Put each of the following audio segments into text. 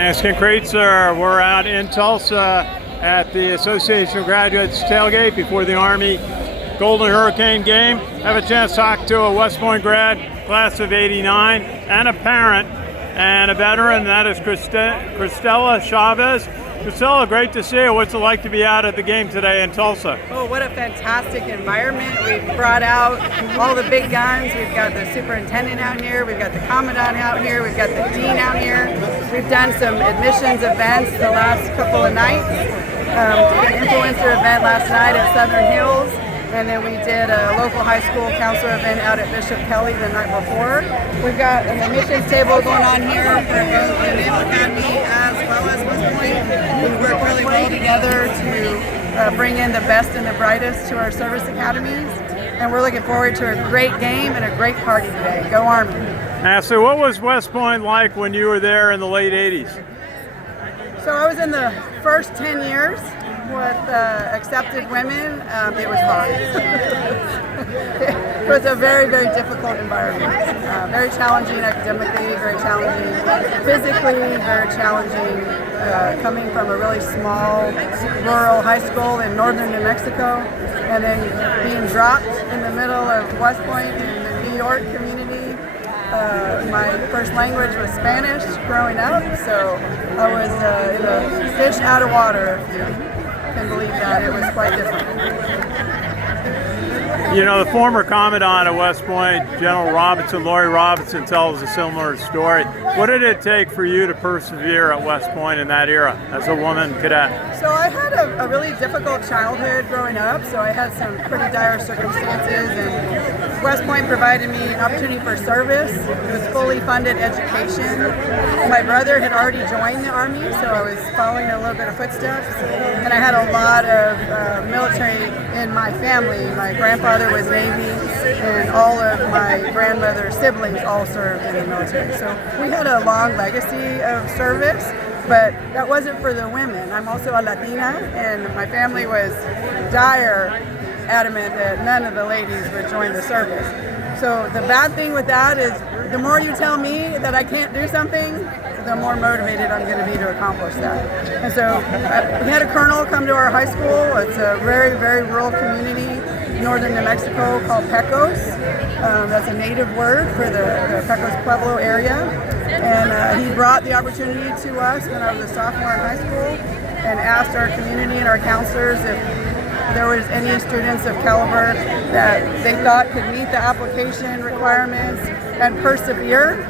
Thanks, Christella. We're out in Tulsa at the Association of Graduates Tailgate before the Army Golden Hurricane game. Have a chance to talk to a West Point grad, class of '89, and a parent and a veteran. That is Christella Chavez. Christella, great to see you. What's it like to be out at the game today in Tulsa? Oh, what a fantastic environment. We've brought out all the big guns. We've got the superintendent out here. We've got the commandant out here. We've got the dean out here. We've done some admissions events the last couple of nights. Did an influencer event last night at Southern Hills. And then we did a local high school counselor event out at Bishop Kelly the night before. We've got an admissions table going on here for both the Naval Academy as well as West Point. We work really well together to bring in the best and the brightest to our service academies. And we're looking forward to a great game and a great party today. Go Army. Ashley, what was West Point like when you were there in the late 80s? So I was in the first 10 years. With accepted women, it was hard. It was a very, very difficult environment. Very challenging academically, very challenging physically, very challenging coming from a really small rural high school in northern New Mexico and then being dropped in the middle of West Point in the New York community. My first language was Spanish growing up, so I was in a fish out of water. Can believe that. It was quite different. You know, the former commandant at West Point, General Robinson, Lori Robinson, tells a similar story. What did it take for you to persevere at West Point in that era as a woman cadet? So I had a really difficult childhood growing up, so I had some pretty dire circumstances, and West Point provided me an opportunity for service. It was fully funded education. My brother had already joined the Army, so I was following a little bit of footsteps, and I had a lot of military in my family. My grandfather was Navy, and all of my grandmother's siblings all served in the military. So we had a long legacy of service, but that wasn't for the women. I'm also a Latina, and my family was adamant that none of the ladies would join the service. So the bad thing with that is the more you tell me that I can't do something, the more motivated I'm going to be to accomplish that. And so we had a colonel come to our high school. It's a very, very rural community, northern New Mexico, called Pecos. That's a native word for the Pecos Pueblo area. And he brought the opportunity to us when I was a sophomore in high school and asked our community and our counselors if there was any students of caliber that they thought could meet the application requirements and persevere.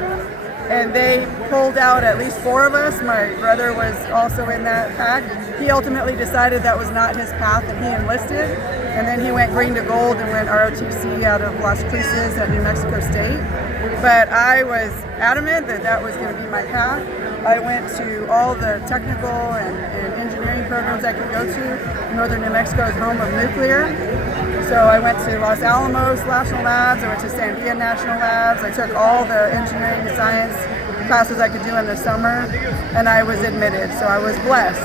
And they pulled out at least 4 of us. My brother was also in that pack. He ultimately decided that was not his path and he enlisted. And then he went green to gold and went ROTC out of Las Cruces at New Mexico State. But I was adamant that that was going to be my path. I went to all the technical and engineering programs I could go to. Northern New Mexico is home of nuclear. So I went to Los Alamos National Labs, I went to Sandia National Labs, I took all the engineering and science classes I could do in the summer, and I was admitted, so I was blessed.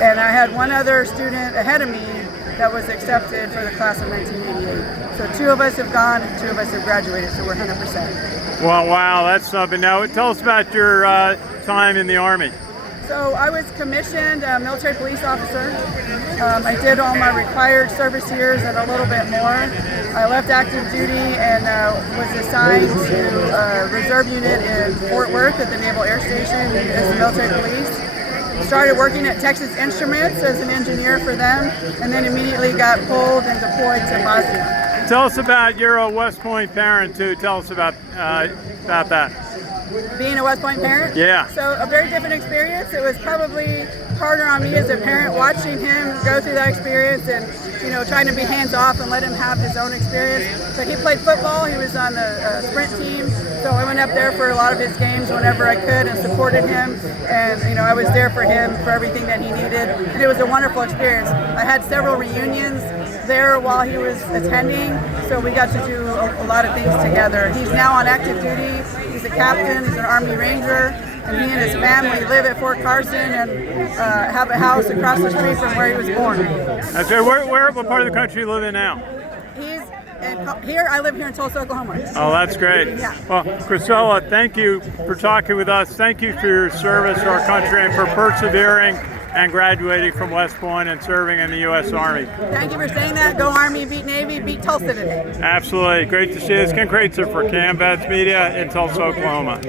And I had one other student ahead of me that was accepted for the class of 1988. So 2 of us have gone, and 2 of us have graduated, so we're 100%. Well, wow, that's something. Now, tell us about your time in the Army. So I was commissioned a military police officer. I did all my required service years and a little bit more. I left active duty and was assigned to a reserve unit in Fort Worth at the Naval Air Station as the military police. Started working at Texas Instruments as an engineer for them, and then immediately got pulled and deployed to Bosnia. Tell us about, you're a West Point parent too. Tell us about that. Being a West Point parent? Yeah. So a very different experience. It was probably harder on me as a parent watching him go through that experience and, you know, trying to be hands off and let him have his own experience. But he played football. He was on the sprint team. So I went up there for a lot of his games whenever I could and supported him. And, you know, I was there for him for everything that he needed. And it was a wonderful experience. I had several reunions there while he was attending. So we got to do a lot of things together. He's now on active duty. He's a captain. He's an Army Ranger. And he and his family live at Fort Carson and have a house across the street from where he was born. That's right. What part of the country you live in now? He's here. I live here in Tulsa, Oklahoma. Oh, that's great. Yeah. Well, Christella, thank you for talking with us. Thank you for your service to our country and for persevering and graduating from West Point and serving in the U.S. Army. Thank you for saying that. Go Army, beat Navy, beat Tulsa today. Absolutely. Great to see you. This is Ken Kreitzer for CAM Vets Media in Tulsa, Oklahoma.